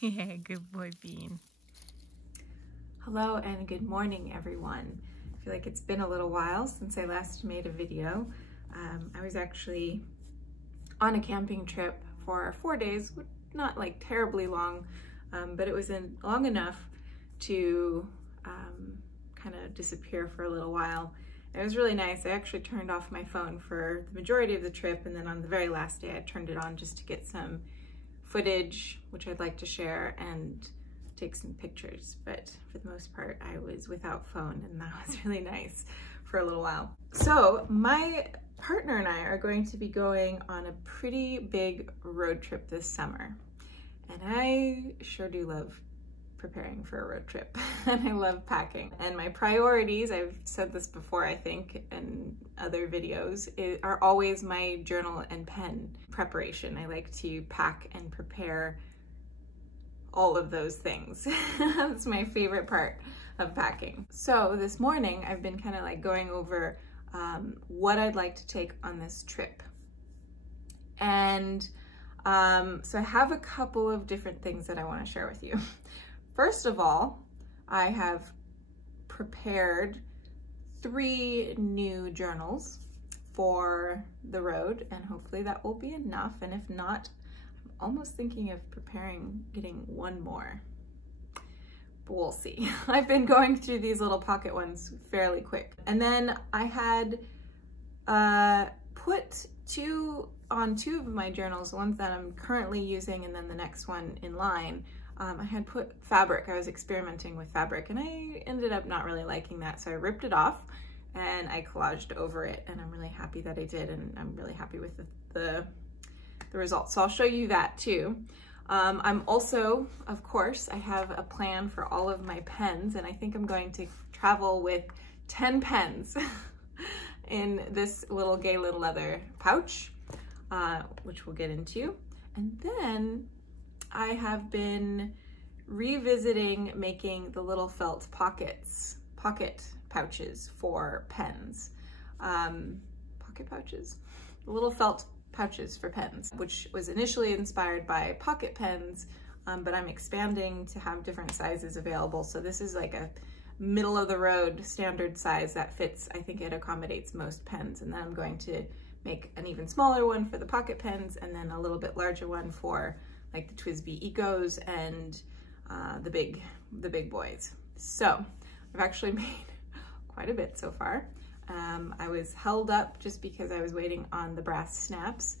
Yeah, good boy, Bean. Hello and good morning, everyone. I feel like it's been a little while since I last made a video. I was actually on a camping trip for 4 days, not like terribly long, but it was long enough to kind of disappear for a little while. It was really nice. I actually turned off my phone for the majority of the trip, and then on the very last day I turned it on just to get some footage, which I'd like to share, and take some pictures. But for the most part, I was without phone, and that was really nice for a little while. So my partner and I are going to be going on a pretty big road trip this summer. And I sure do love preparing for a road trip and I love packing. And my priorities, I've said this before I think in other videos, are always my journal and pen preparation. I like to pack and prepare all of those things. That's my favorite part of packing. So this morning I've been kind of like going over what I'd like to take on this trip. And so I have a couple of different things that I want to share with you. First of all, I have prepared 3 new journals for the road, and hopefully that will be enough. And if not, I'm almost thinking of getting 1 more, but we'll see. I've been going through these little pocket ones fairly quick. And then I had put 2 of my journals, the ones that I'm currently using and then the next one in line, I had put fabric. I was experimenting with fabric and I ended up not really liking that, so I ripped it off and I collaged over it, and I'm really happy that I did, and I'm really happy with the results. So I'll show you that too. I'm also, of course, I have a plan for all of my pens, and I think I'm going to travel with 10 pens in this little gay little leather pouch, which we'll get into. And then I have been revisiting making the little felt pocket pouches for pens. Pocket pouches? The little felt pouches for pens, which was initially inspired by pocket pens, but I'm expanding to have different sizes available. So this is like a middle of the road standard size that fits. I think it accommodates most pens. And then I'm going to make an even smaller one for the pocket pens, and then a little bit larger one for like the TWSBI Ecos and the big boys. So I've actually made quite a bit so far. I was held up just because I was waiting on the brass snaps,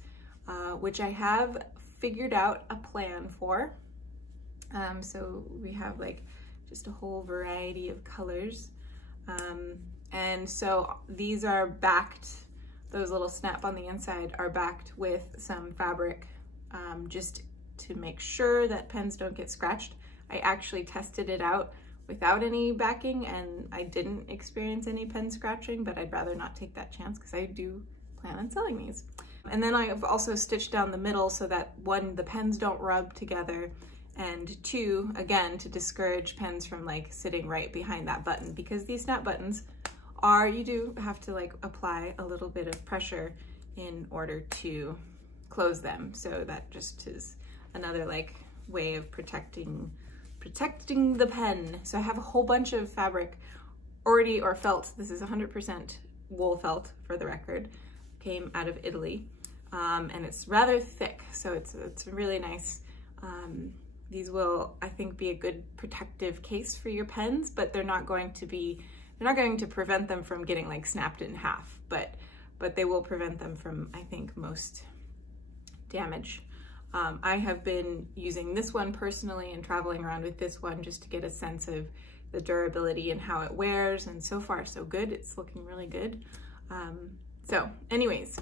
which I have figured out a plan for. So we have like just a whole variety of colors. And so these are backed, those little snap on the inside are backed with some fabric, just to make sure that pens don't get scratched. I actually tested it out without any backing and I didn't experience any pen scratching, but I'd rather not take that chance because I do plan on selling these. And then I have also stitched down the middle so that 1, the pens don't rub together, and 2, again, to discourage pens from like sitting right behind that button, because these snap buttons you do have to like apply a little bit of pressure in order to close them. So that just is another like way of protecting the pen. So I have a whole bunch of fabric already, or felt. This is 100% wool felt, for the record. Came out of Italy, and it's rather thick, so it's really nice. These will, I think, be a good protective case for your pens, but they're not going to prevent them from getting like snapped in half, but they will prevent them from, I think, most damage. I have been using this one personally and traveling around with this one just to get a sense of the durability and how it wears, and so far so good. It's looking really good. So anyways,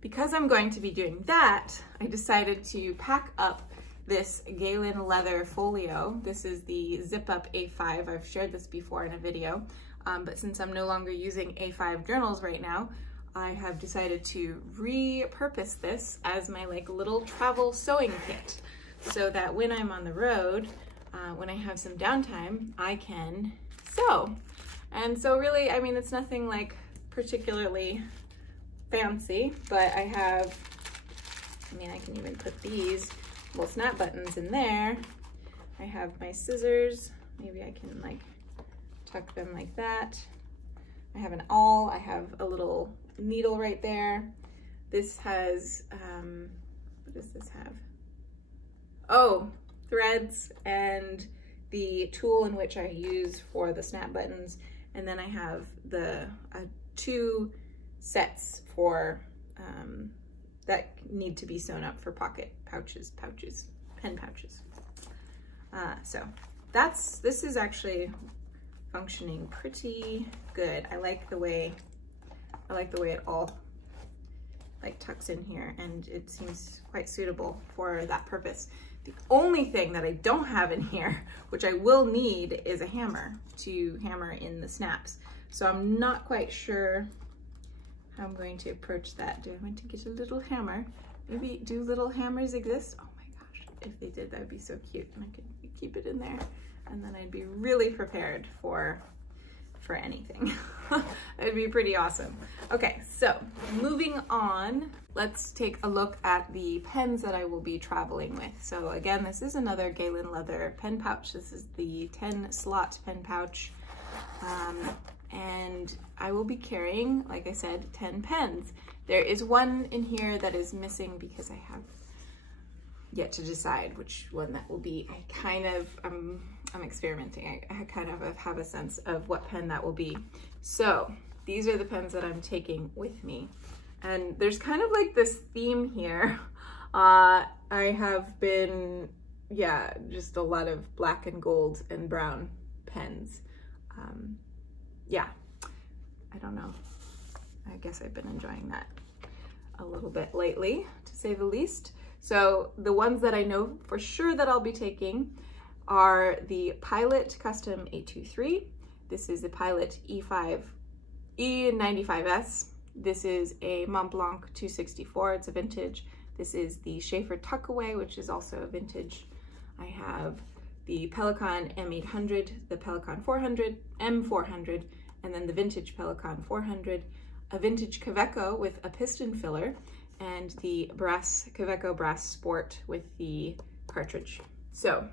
because I'm going to be doing that, I decided to pack up this Galen leather folio. This is the Zip Up A5. I've shared this before in a video, but since I'm no longer using A5 journals right now, I have decided to repurpose this as my like little travel sewing kit, so that when I'm on the road, when I have some downtime, I can sew. And so really, I mean, it's nothing like particularly fancy, but I mean, I can even put these little snap buttons in there I have my scissors. Maybe I can like tuck them like that. I have an awl. I have a little needle right there. This has, what does this have? Oh, threads and the tool in which I use for the snap buttons. And then I have the 2 sets for that need to be sewn up for pocket pouches, pen pouches. So this is actually functioning pretty good. I like the way it all like tucks in here, and it seems quite suitable for that purpose. The only thing that I don't have in here, which I will need, is a hammer to hammer in the snaps. So I'm not quite sure how I'm going to approach that. Do I want to get a little hammer? Maybe, do little hammers exist? Oh my gosh, if they did, that would be so cute. And I could keep it in there, and then I'd be really prepared for anything. It'd be pretty awesome. Okay, so moving on, let's take a look at the pens that I will be traveling with. So again, this is another Galen leather pen pouch. This is the 10 slot pen pouch. And I will be carrying, like I said, 10 pens. There is one in here that is missing because I have yet to decide which one that will be. I'm experimenting. I kind of have a sense of what pen that will be. So these are the pens that I'm taking with me. And there's kind of like this theme here. I have been, yeah, just a lot of black and gold and brown pens. Yeah, I don't know. I guess I've been enjoying that a little bit lately, to say the least. So the ones that I know for sure that I'll be taking are the Pilot Custom 823. This is the Pilot E95S. This is a Mont Blanc 264, it's a vintage. This is the Schaefer Tuckaway, which is also a vintage. I have the Pelican M800, the Pelican 400, M400, and then the vintage Pelican 400, a vintage Kaweco with a piston filler, and the Kaweco Brass Sport with the cartridge. So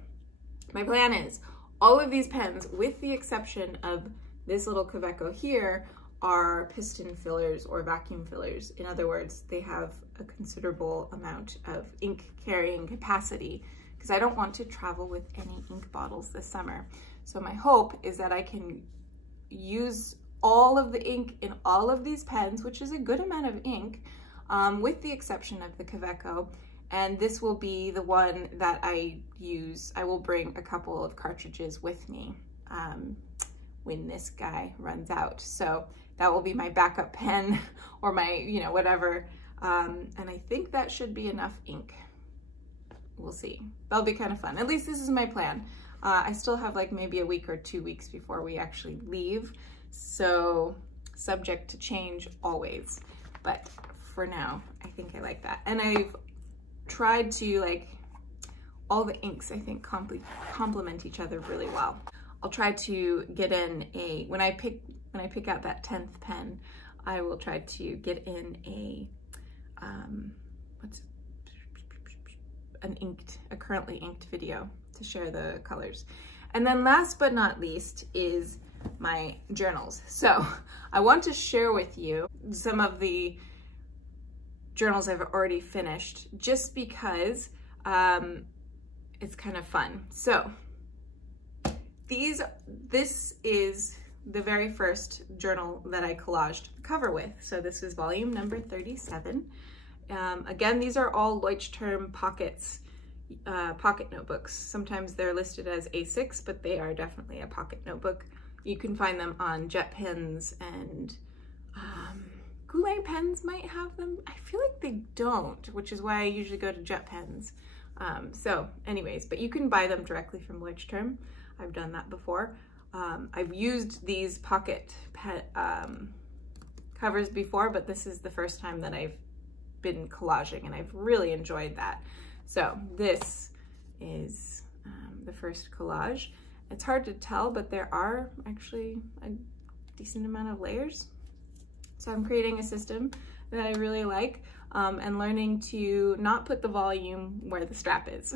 my plan is all of these pens, with the exception of this little Kaweco here, are piston fillers or vacuum fillers. In other words, they have a considerable amount of ink carrying capacity because I don't want to travel with any ink bottles this summer. So my hope is that I can use all of the ink in all of these pens, which is a good amount of ink, with the exception of the Kaweco. And this will be the one that I use. I will bring a couple of cartridges with me when this guy runs out. So that will be my backup pen or my, you know, whatever. And I think that should be enough ink. We'll see. That'll be kind of fun. At least this is my plan. I still have like maybe a week or 2 weeks before we actually leave. So subject to change always. But for now, I think I like that. And I've tried to, like, all the inks I think complement each other really well. I'll try to get in a, when I pick out that 10th pen, I will try to get in a, a currently inked video to share the colors. And then last but not least is my journals. So I want to share with you some of the journals I've already finished, just because it's kind of fun. So this is the very first journal that I collaged the cover with. So this is volume number 37. Again, these are all Leuchtturm pockets, pocket notebooks. Sometimes they're listed as A6, but they are definitely a pocket notebook. You can find them on Jet Pens, and Goulet Pens might have them. I feel like they don't, which is why I usually go to Jet Pens. So anyways, but you can buy them directly from Leuchtturm. I've done that before. I've used these pocket covers before, but this is the first time that I've been collaging, and I've really enjoyed that. So this is the first collage. It's hard to tell, but there are actually a decent amount of layers. So I'm creating a system that I really like, and learning to not put the volume where the strap is.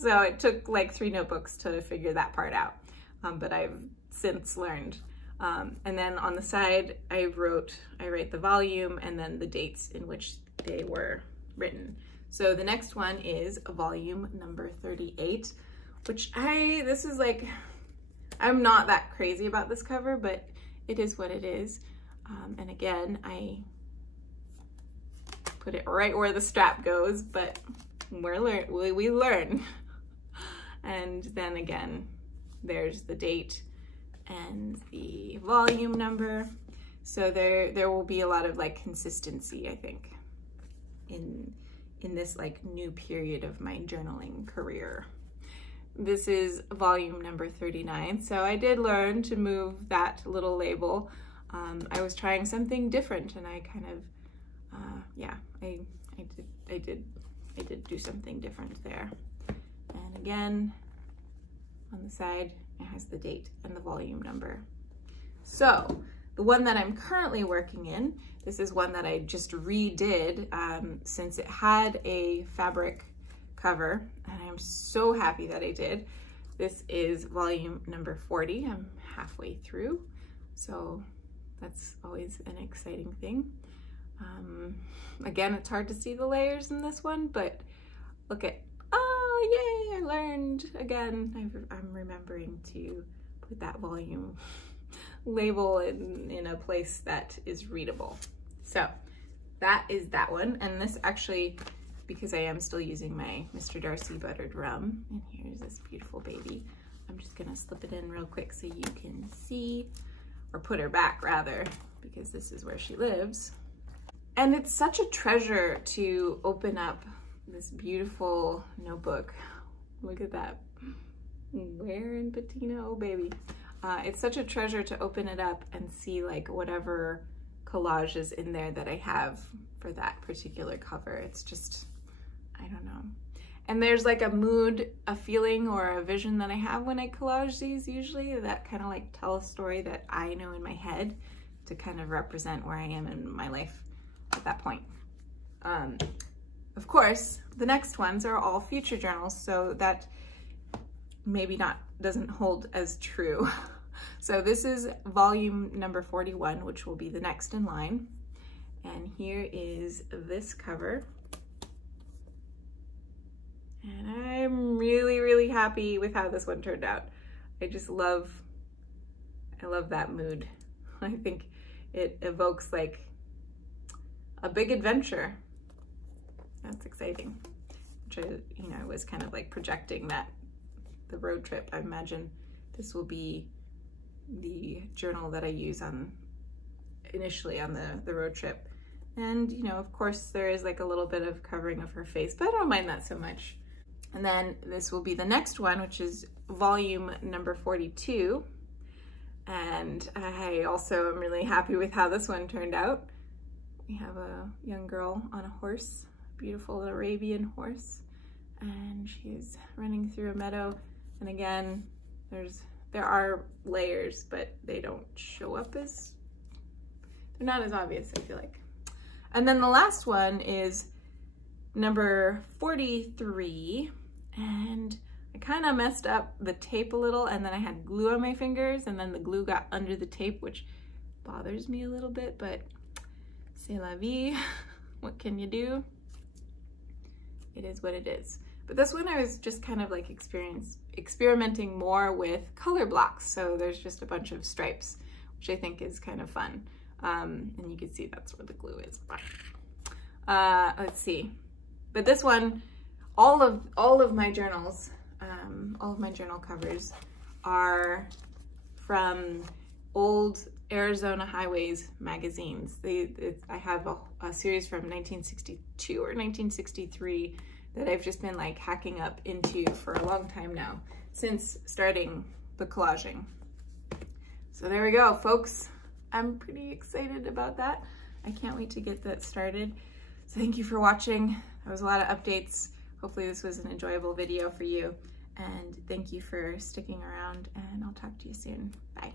So it took like 3 notebooks to figure that part out, but I've since learned. And then on the side, I write the volume and then the dates in which they were written. So the next one is volume number 38, which this is like, I'm not that crazy about this cover, but it is what it is. And again, I put it right where the strap goes, but we learn. And then again, there's the date and the volume number. So there will be a lot of like consistency, I think, in this like new period of my journaling career. This is volume number 39. So I did learn to move that little label. I was trying something different, and I kind of, yeah, I did do something different there. And again, on the side, it has the date and the volume number. So the one that I'm currently working in, this is one that I just redid since it had a fabric cover, and I'm so happy that I did. This is volume number 40. I'm halfway through, so that's always an exciting thing. Again, it's hard to see the layers in this one, but look at, oh, yay, I learned again. I'm remembering to put that volume label in a place that is readable. So that is that one. And this actually, because I am still using my Mr. Darcy buttered rum, and here's this beautiful baby. I'm just gonna slip it in real quick so you can see, or put her back rather, because this is where she lives. And it's such a treasure to open up this beautiful notebook. Look at that. Where in patina, oh baby. It's such a treasure to open it up and see like whatever collage is in there that I have for that particular cover. It's just, I don't know. And there's like a mood, a feeling, or a vision that I have when I collage these usually that kind of like tell a story that I know in my head to kind of represent where I am in my life at that point. Of course, the next ones are all future journals, so that maybe doesn't hold as true. So this is volume number 41, which will be the next in line. And here is this cover. And I'm really, really happy with how this one turned out. I love that mood. I think it evokes like a big adventure. That's exciting. Which I was kind of like projecting that the road trip. I imagine this will be the journal that I use initially on the road trip. And of course there is like a little bit of covering of her face, but I don't mind that so much. And then this will be the next one, which is volume number 42. And I also am really happy with how this one turned out. We have a young girl on a horse, a beautiful Arabian horse, and she's running through a meadow. And again, there are layers, but they don't show up they're not as obvious, I feel like. And then the last one is number 43, and I kind of messed up the tape a little, and then I had glue on my fingers, and then the glue got under the tape, which bothers me a little bit, but c'est la vie. What can you do? It is what it is. But this one I was just kind of like experimenting more with color blocks. So there's just a bunch of stripes, which I think is kind of fun. And you can see that's where the glue is. Let's see. But this one, all of my journals, all of my journal covers are from old Arizona Highways magazines. I have a series from 1962 or 1963 that I've just been like hacking up into for a long time now, since starting the collaging. So there we go, folks. I'm pretty excited about that. I can't wait to get that started. So thank you for watching. That was a lot of updates. Hopefully this was an enjoyable video for you. And thank you for sticking around, and I'll talk to you soon. Bye.